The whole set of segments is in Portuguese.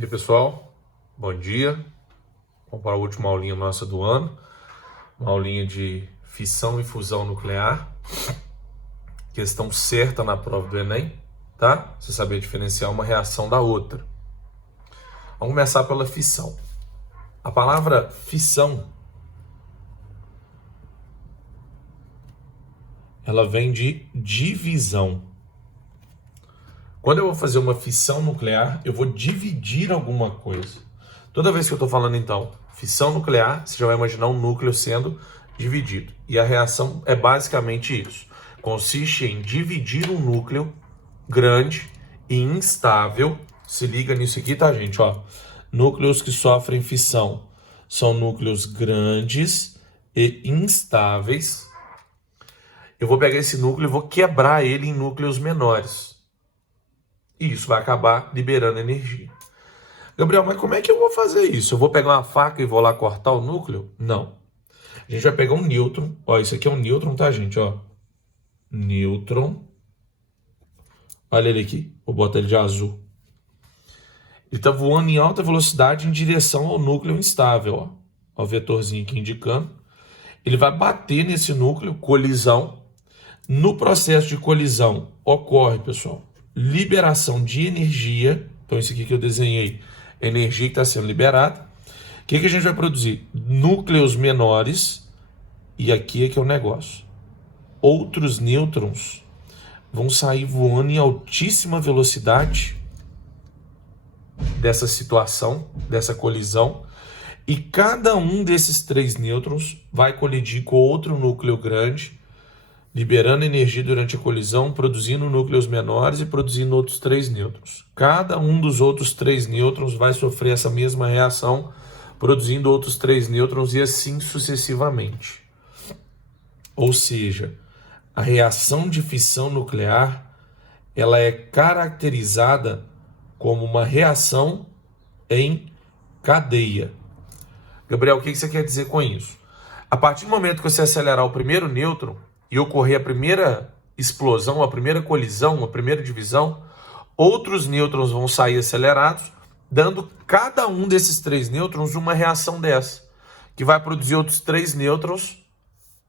E aí, pessoal, bom dia. Vamos para a última aulinha nossa do ano, uma aulinha de fissão e fusão nuclear, questão certa na prova do Enem, tá? Você saber diferenciar uma reação da outra. Vamos começar pela fissão. A palavra fissão, ela vem de divisão. Quando eu vou fazer uma fissão nuclear, eu vou dividir alguma coisa. Toda vez que eu estou falando, então, fissão nuclear, você já vai imaginar um núcleo sendo dividido. E a reação é basicamente isso. Consiste em dividir um núcleo grande e instável. Se liga nisso aqui, tá, gente? Ó, núcleos que sofrem fissão são núcleos grandes e instáveis. Eu vou pegar esse núcleo e vou quebrar ele em núcleos menores. E isso vai acabar liberando energia. Gabriel, mas como é que eu vou fazer isso? Eu vou pegar uma faca e vou lá cortar o núcleo? Não. A gente vai pegar um nêutron. Ó, isso aqui é um nêutron, tá, gente? Ó, nêutron. Olha ele aqui. Vou botar ele de azul. Ele tá voando em alta velocidade em direção ao núcleo instável. Ó, ó o vetorzinho aqui indicando. Ele vai bater nesse núcleo, colisão. No processo de colisão ocorre, pessoal, liberação de energia. Então, isso aqui que eu desenhei, energia que está sendo liberada. O que a gente vai produzir? Núcleos menores. E aqui é que é o negócio. Outros nêutrons vão sair voando em altíssima velocidade dessa situação, dessa colisão. E cada um desses três nêutrons vai colidir com outro núcleo grande, liberando energia durante a colisão, produzindo núcleos menores e produzindo outros três nêutrons. Cada um dos outros três nêutrons vai sofrer essa mesma reação, produzindo outros três nêutrons e assim sucessivamente. Ou seja, a reação de fissão nuclear, ela é caracterizada como uma reação em cadeia. Gabriel, o que você quer dizer com isso? A partir do momento que você acelerar o primeiro nêutron e ocorrer a primeira explosão, a primeira colisão, a primeira divisão, outros nêutrons vão sair acelerados, dando cada um desses três nêutrons uma reação dessa, que vai produzir outros três nêutrons,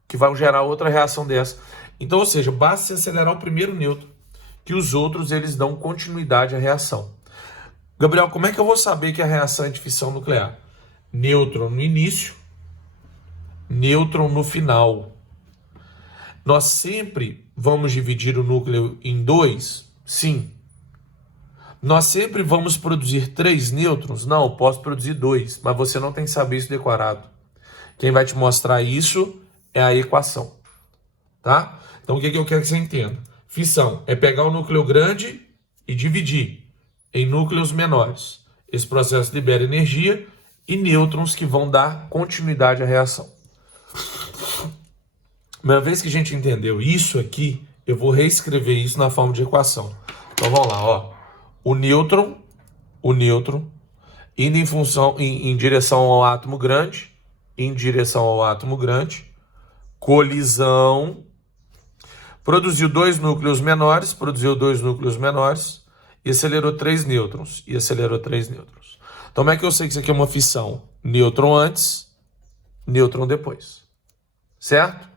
que vão gerar outra reação dessa. Então, ou seja, basta se acelerar o primeiro nêutron, que os outros eles dão continuidade à reação. Gabriel, como é que eu vou saber que a reação é de fissão nuclear? Nêutron no início, nêutron no final. Nós sempre vamos dividir o núcleo em dois? Sim. Nós sempre vamos produzir três nêutrons? Não, eu posso produzir dois, mas você não tem que saber isso decorado. Quem vai te mostrar isso é a equação, tá? Então, o que eu quero que você entenda? Fissão é pegar o núcleo grande e dividir em núcleos menores. Esse processo libera energia e nêutrons que vão dar continuidade à reação. Uma vez que a gente entendeu isso aqui, eu vou reescrever isso na forma de equação. Então vamos lá, ó. O nêutron indo em direção ao átomo grande, colisão, produziu dois núcleos menores e acelerou três nêutrons. Então, como é que eu sei que isso aqui é uma fissão? Nêutron antes, nêutron depois. Certo?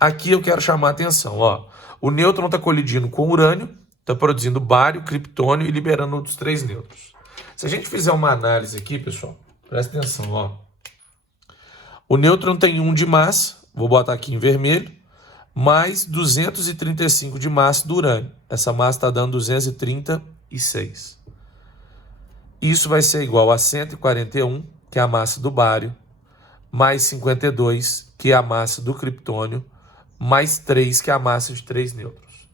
Aqui eu quero chamar a atenção, ó. O nêutron está colidindo com o urânio, está produzindo bário, criptônio e liberando outros três nêutrons. Se a gente fizer uma análise aqui, pessoal, presta atenção, ó. O nêutron tem 1 de massa, vou botar aqui em vermelho, mais 235 de massa do urânio. Essa massa está dando 236. Isso vai ser igual a 141, que é a massa do bário, mais 52, que é a massa do criptônio, mais 3, que é a massa de 3 nêutrons.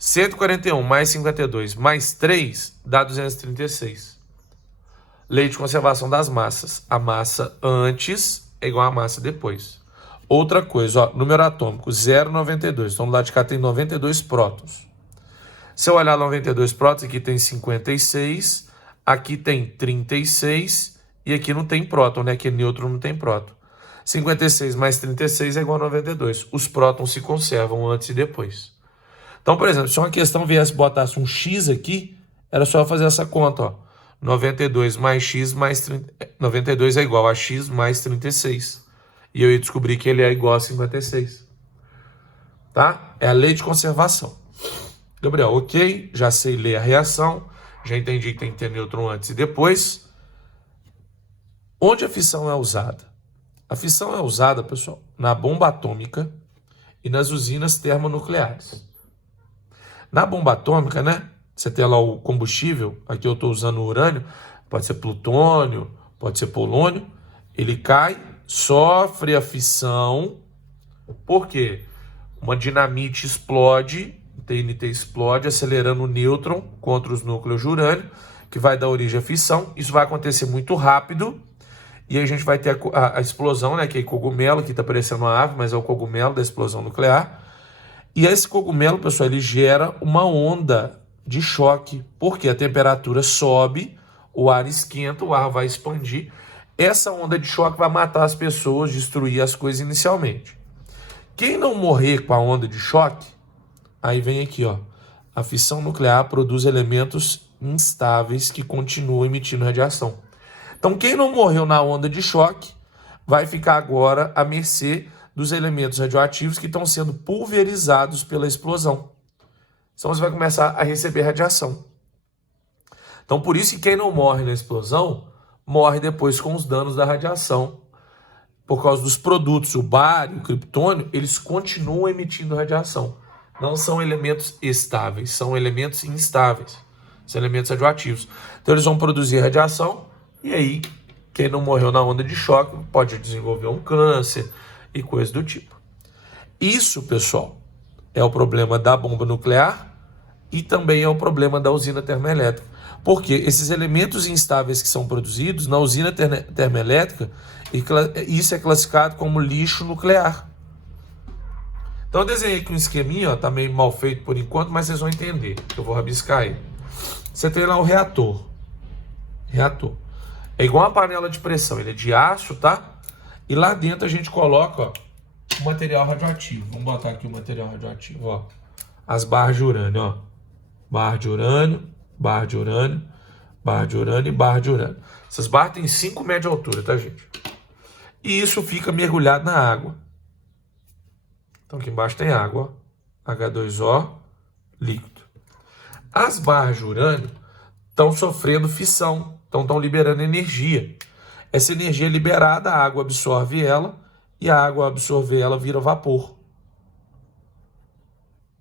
141 mais 52 mais 3 dá 236. Lei de conservação das massas. A massa antes é igual à massa depois. Outra coisa, ó, número atômico 0,92. Então, do lado de cá tem 92 prótons. Se eu olhar 92 prótons, aqui tem 56, aqui tem 36 e aqui não tem próton, né? Aqui nêutron não tem próton. 56 mais 36 é igual a 92. Os prótons se conservam antes e depois. Então, por exemplo, se uma questão viesse e botasse um X aqui, era só fazer essa conta, ó. 92 mais x mais 30, 92 é igual a x mais 36. E eu ia descobrir que ele é igual a 56. Tá? É a lei de conservação. Gabriel, ok, já sei ler a reação, já entendi que tem que ter nêutron antes e depois. Onde a fissão é usada? A fissão é usada, pessoal, na bomba atômica e nas usinas termonucleares. Na bomba atômica, né? Você tem lá o combustível, aqui eu estou usando o urânio, pode ser plutônio, pode ser polônio. Ele cai, sofre a fissão, por quê? Uma dinamite explode, TNT explode, acelerando o nêutron contra os núcleos de urânio, que vai dar origem à fissão. Isso vai acontecer muito rápido, e aí a gente vai ter a explosão, né, que é o cogumelo, que está parecendo uma ave, mas é o cogumelo da explosão nuclear. E esse cogumelo, pessoal, ele gera uma onda de choque, porque a temperatura sobe, o ar esquenta, o ar vai expandir. Essa onda de choque vai matar as pessoas, destruir as coisas inicialmente. Quem não morrer com a onda de choque, aí vem aqui, ó. A fissão nuclear produz elementos instáveis que continuam emitindo radiação. Então, quem não morreu na onda de choque vai ficar agora à mercê dos elementos radioativos que estão sendo pulverizados pela explosão. Então, você vai começar a receber radiação. Então, por isso que quem não morre na explosão, morre depois com os danos da radiação. Por causa dos produtos, o bário, o criptônio, eles continuam emitindo radiação. Não são elementos estáveis, são elementos instáveis. São elementos radioativos. Então, eles vão produzir radiação e aí, quem não morreu na onda de choque pode desenvolver um câncer e coisas do tipo. Isso, pessoal, é o problema da bomba nuclear e também é o problema da usina termoelétrica. Porque esses elementos instáveis que são produzidos na usina termoelétrica, isso é classificado como lixo nuclear. Então eu desenhei aqui um esqueminha, ó, tá meio mal feito por enquanto, mas vocês vão entender. Eu vou rabiscar ele. Você tem lá o reator. Reator. É igual uma panela de pressão, ele é de aço, tá? E lá dentro a gente coloca, ó, o material radioativo. Vamos botar aqui o material radioativo, ó. As barras de urânio, ó. Barra de urânio, barra de urânio, barra de urânio e barra de urânio. Essas barras têm 5 metros de altura, tá, gente? E isso fica mergulhado na água. Então aqui embaixo tem água, ó. H2O líquido. As barras de urânio estão sofrendo fissão, então estão liberando energia. Essa energia é liberada, a água absorve ela, e a água absorver ela vira vapor.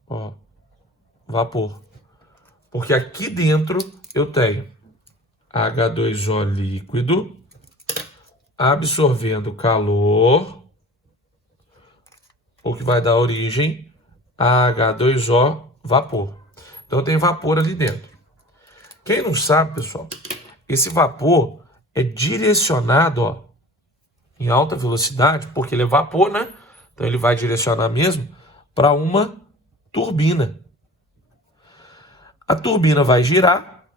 Ó, vapor. Porque aqui dentro eu tenho H2O líquido absorvendo calor, o que vai dar origem a H2O vapor. Então eu tenho vapor ali dentro. Quem não sabe, pessoal, esse vapor é direcionado, ó, em alta velocidade, porque ele é vapor, né? Então ele vai direcionar mesmo para uma turbina. A turbina vai girar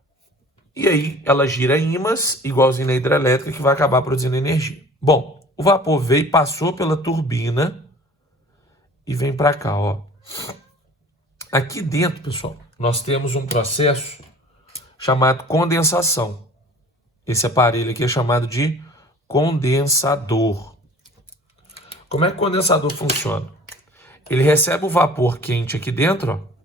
e aí ela gira ímãs, igualzinho na hidrelétrica, que vai acabar produzindo energia. Bom, o vapor veio, passou pela turbina e vem para cá, ó. Aqui dentro, pessoal, nós temos um processo chamado condensação. Esse aparelho aqui é chamado de condensador. Como é que o condensador funciona? Ele recebe o vapor quente aqui dentro, ó.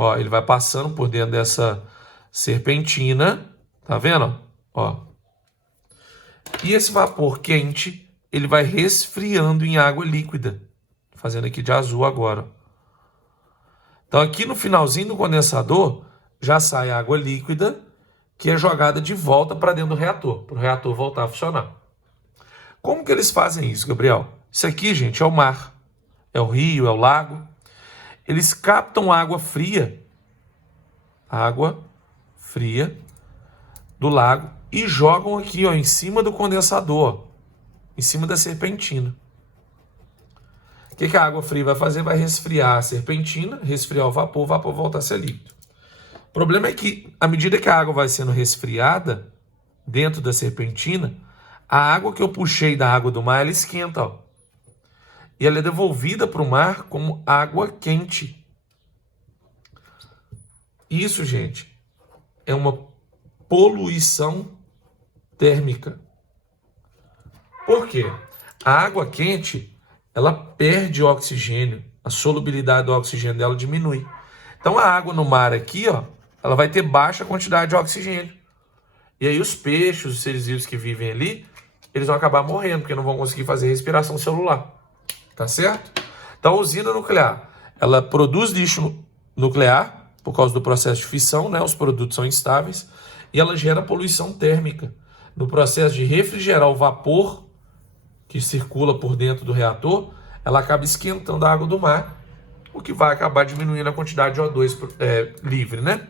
Ó, ele vai passando por dentro dessa serpentina, tá vendo? Ó. E esse vapor quente, ele vai resfriando em água líquida, fazendo aqui de azul agora. Então aqui no finalzinho do condensador, já sai água líquida, que é jogada de volta para dentro do reator, para o reator voltar a funcionar. Como que eles fazem isso, Gabriel? Isso aqui, gente, é o mar, é o rio, é o lago. Eles captam água fria do lago e jogam aqui, ó, em cima do condensador, ó, em cima da serpentina. O que a água fria vai fazer? Vai resfriar a serpentina, resfriar o vapor voltar a ser líquido. O problema é que, à medida que a água vai sendo resfriada dentro da serpentina, a água que eu puxei da água do mar, ela esquenta, ó. E ela é devolvida para o mar como água quente. Isso, gente, é uma poluição térmica. Por quê? A água quente, ela perde oxigênio, a solubilidade do oxigênio dela diminui. Então a água no mar aqui, ó, ela vai ter baixa quantidade de oxigênio. E aí os peixes, os seres vivos que vivem ali, eles vão acabar morrendo, porque não vão conseguir fazer respiração celular. Tá certo? Então a usina nuclear, ela produz lixo nuclear, por causa do processo de fissão, né? Os produtos são instáveis, e ela gera poluição térmica. No processo de refrigerar o vapor que circula por dentro do reator, ela acaba esquentando a água do mar, o que vai acabar diminuindo a quantidade de O2 livre, né?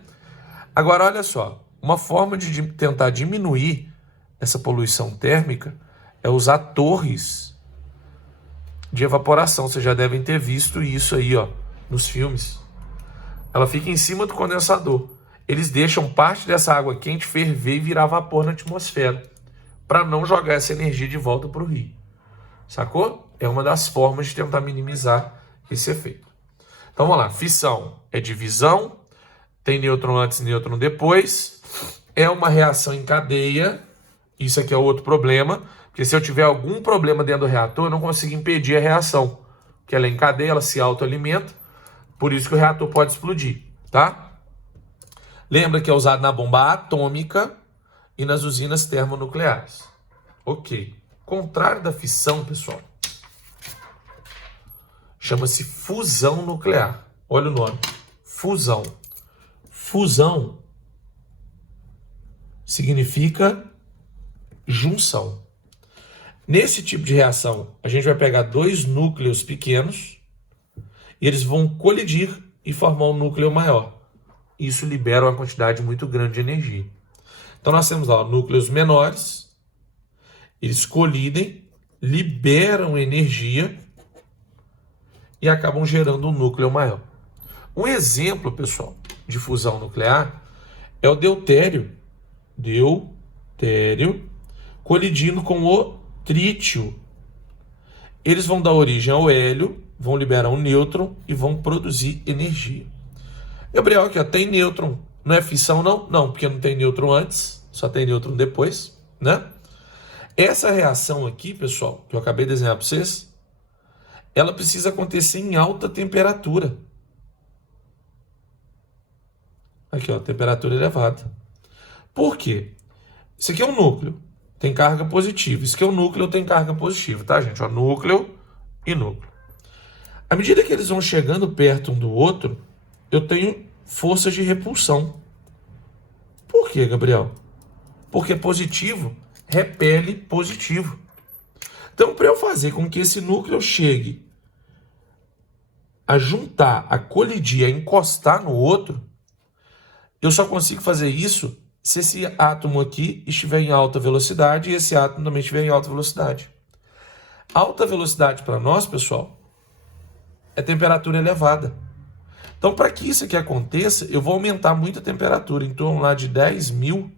Agora, olha só, uma forma de tentar diminuir essa poluição térmica é usar torres de evaporação. Vocês já devem ter visto isso aí, ó, nos filmes. Ela fica em cima do condensador. Eles deixam parte dessa água quente ferver e virar vapor na atmosfera, para não jogar essa energia de volta para o rio. Sacou? É uma das formas de tentar minimizar esse efeito. Então vamos lá. Fissão é divisão, tem nêutron antes e nêutron depois. É uma reação em cadeia. Isso aqui é outro problema, porque se eu tiver algum problema dentro do reator, eu não consigo impedir a reação. Porque ela é em cadeia, ela se autoalimenta, por isso que o reator pode explodir, tá? Lembra que é usado na bomba atômica e nas usinas termonucleares. Ok. Contrário da fissão, pessoal, chama-se fusão nuclear. Olha o nome. Fusão. Fusão significa junção. Nesse tipo de reação, a gente vai pegar dois núcleos pequenos e eles vão colidir e formar um núcleo maior. Isso libera uma quantidade muito grande de energia. Então nós temos lá núcleos menores, eles colidem, liberam energia e acabam gerando um núcleo maior. Um exemplo, pessoal, de fusão nuclear é o deutério. Deutério colidindo com o trítio. Eles vão dar origem ao hélio, vão liberar um nêutron e vão produzir energia. Gabriel, aqui ó, tem nêutron. Não é fissão, não? Não, porque não tem nêutron antes, só tem nêutron depois, né? Essa reação aqui, pessoal, que eu acabei de desenhar para vocês, ela precisa acontecer em alta temperatura. Aqui, ó, temperatura elevada. Por quê? Isso aqui é um núcleo, tem carga positiva. Isso aqui é um núcleo, tem carga positiva, tá, gente? Ó, núcleo e núcleo. À medida que eles vão chegando perto um do outro, eu tenho forças de repulsão. Por quê, Gabriel? Porque positivo repele positivo. Então, para eu fazer com que esse núcleo chegue a juntar, a colidir, a encostar no outro, eu só consigo fazer isso se esse átomo aqui estiver em alta velocidade e esse átomo também estiver em alta velocidade. Alta velocidade para nós, pessoal, é temperatura elevada. Então, para que isso aqui aconteça, eu vou aumentar muito a temperatura, em torno lá de 10.000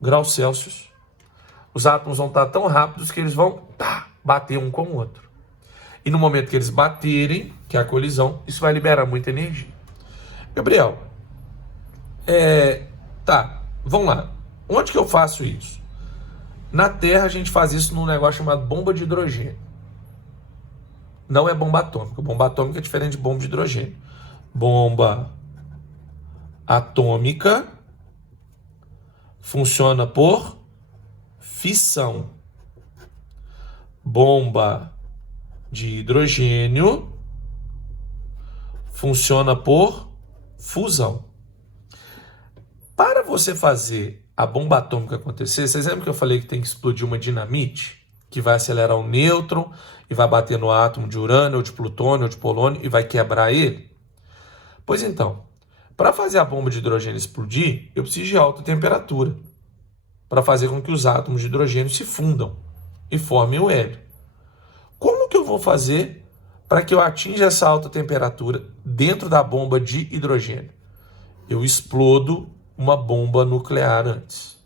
graus Celsius. Os átomos vão estar tão rápidos que eles vão bater um com o outro. E no momento que eles baterem, que é a colisão, isso vai liberar muita energia. Gabriel, vamos lá. Onde que eu faço isso? Na Terra a gente faz isso num negócio chamado bomba de hidrogênio. Não é bomba atômica. Bomba atômica é diferente de bomba de hidrogênio. Bomba atômica funciona por fissão. Bomba de hidrogênio funciona por fusão. Para você fazer a bomba atômica acontecer, vocês lembram que eu falei que tem que explodir uma dinamite? Que vai acelerar um nêutron e vai bater no átomo de urânio, ou de plutônio, ou de polônio e vai quebrar ele? Pois então, para fazer a bomba de hidrogênio explodir, eu preciso de alta temperatura para fazer com que os átomos de hidrogênio se fundam e formem o hélio. Como que eu vou fazer para que eu atinja essa alta temperatura dentro da bomba de hidrogênio? Eu explodo uma bomba nuclear antes.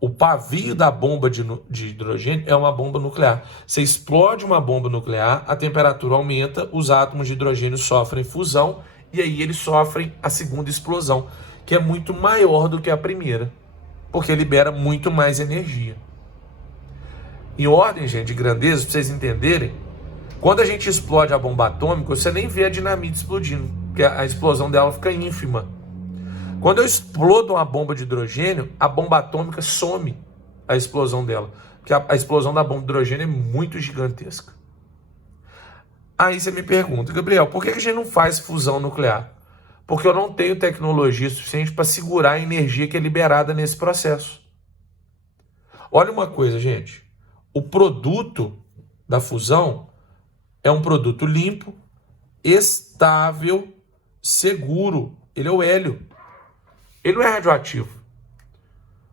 O pavio da bomba de hidrogênio é uma bomba nuclear. Você explode uma bomba nuclear, a temperatura aumenta, os átomos de hidrogênio sofrem fusão e aí eles sofrem a segunda explosão, que é muito maior do que a primeira, porque libera muito mais energia. Em ordem, gente, de grandeza, para vocês entenderem, quando a gente explode a bomba atômica, você nem vê a dinamite explodindo, porque a explosão dela fica ínfima. Quando eu explodo uma bomba de hidrogênio, a bomba atômica some a explosão dela, porque a explosão da bomba de hidrogênio é muito gigantesca. Aí você me pergunta, Gabriel, por que a gente não faz fusão nuclear? Porque eu não tenho tecnologia suficiente para segurar a energia que é liberada nesse processo. Olha uma coisa, gente. O produto da fusão é um produto limpo, estável, seguro. Ele é o hélio. Ele não é radioativo.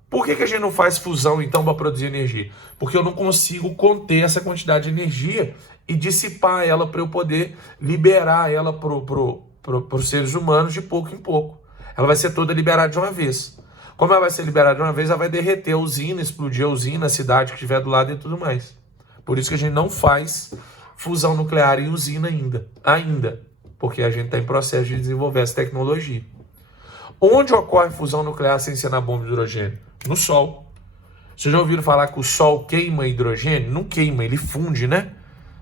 Por que a gente não faz fusão, então, para produzir energia? Porque eu não consigo conter essa quantidade de energia e dissipar ela para eu poder liberar ela para os seres humanos de pouco em pouco. Ela vai ser toda liberada de uma vez. Como ela vai ser liberada de uma vez, ela vai derreter a usina, explodir a usina, a cidade que estiver do lado e tudo mais. Por isso que a gente não faz fusão nuclear em usina ainda, porque a gente está em processo de desenvolver essa tecnologia. Onde ocorre fusão nuclear sem ser na bomba de hidrogênio? No Sol. Vocês já ouviram falar que o Sol queima hidrogênio? Não queima, ele funde, né?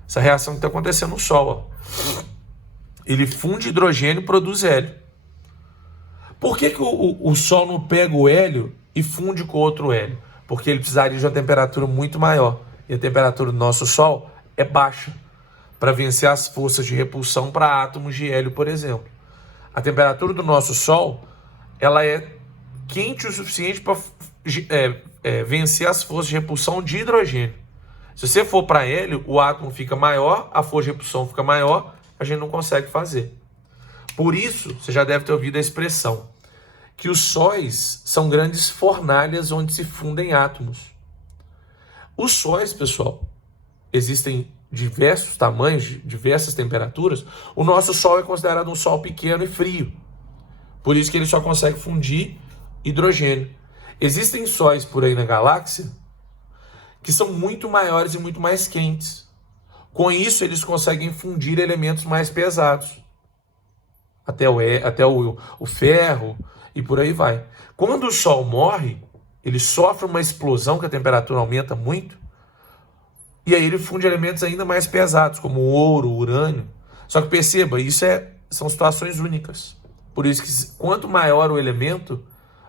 Essa reação que está acontecendo no Sol. Ó. Ele funde hidrogênio e produz hélio. Por que o Sol não pega o hélio e funde com outro hélio? Porque ele precisaria de uma temperatura muito maior. E a temperatura do nosso Sol é baixa para vencer as forças de repulsão para átomos de hélio, por exemplo. A temperatura do nosso Sol ela é quente o suficiente para vencer as forças de repulsão de hidrogênio. Se você for para hélio, o átomo fica maior, a força de repulsão fica maior, a gente não consegue fazer. Por isso, você já deve ter ouvido a expressão que os sóis são grandes fornalhas onde se fundem átomos. Os sóis, pessoal, existem diversos tamanhos, diversas temperaturas. O nosso Sol é considerado um Sol pequeno e frio. Por isso que ele só consegue fundir hidrogênio. Existem sóis por aí na galáxia que são muito maiores e muito mais quentes. Com isso, eles conseguem fundir elementos mais pesados. Até o ferro e por aí vai. Quando o Sol morre, ele sofre uma explosão que a temperatura aumenta muito. E aí ele funde elementos ainda mais pesados, como o ouro, o urânio. Só que perceba, são situações únicas. Por isso que quanto maior o elemento,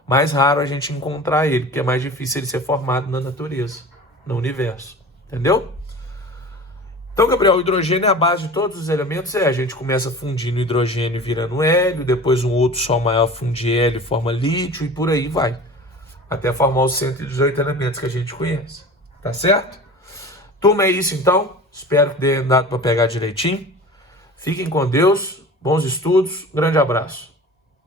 mais raro a gente encontrar ele, porque é mais difícil ele ser formado na natureza, no universo. Entendeu? Então, Gabriel, o hidrogênio é a base de todos os elementos. A gente começa fundindo hidrogênio virando hélio, depois um outro Sol maior funde hélio e forma lítio e por aí vai. Até formar os 118 elementos que a gente conhece. Tá certo? Turma, é isso então. Espero que tenha dado para pegar direitinho. Fiquem com Deus. Bons estudos. Grande abraço.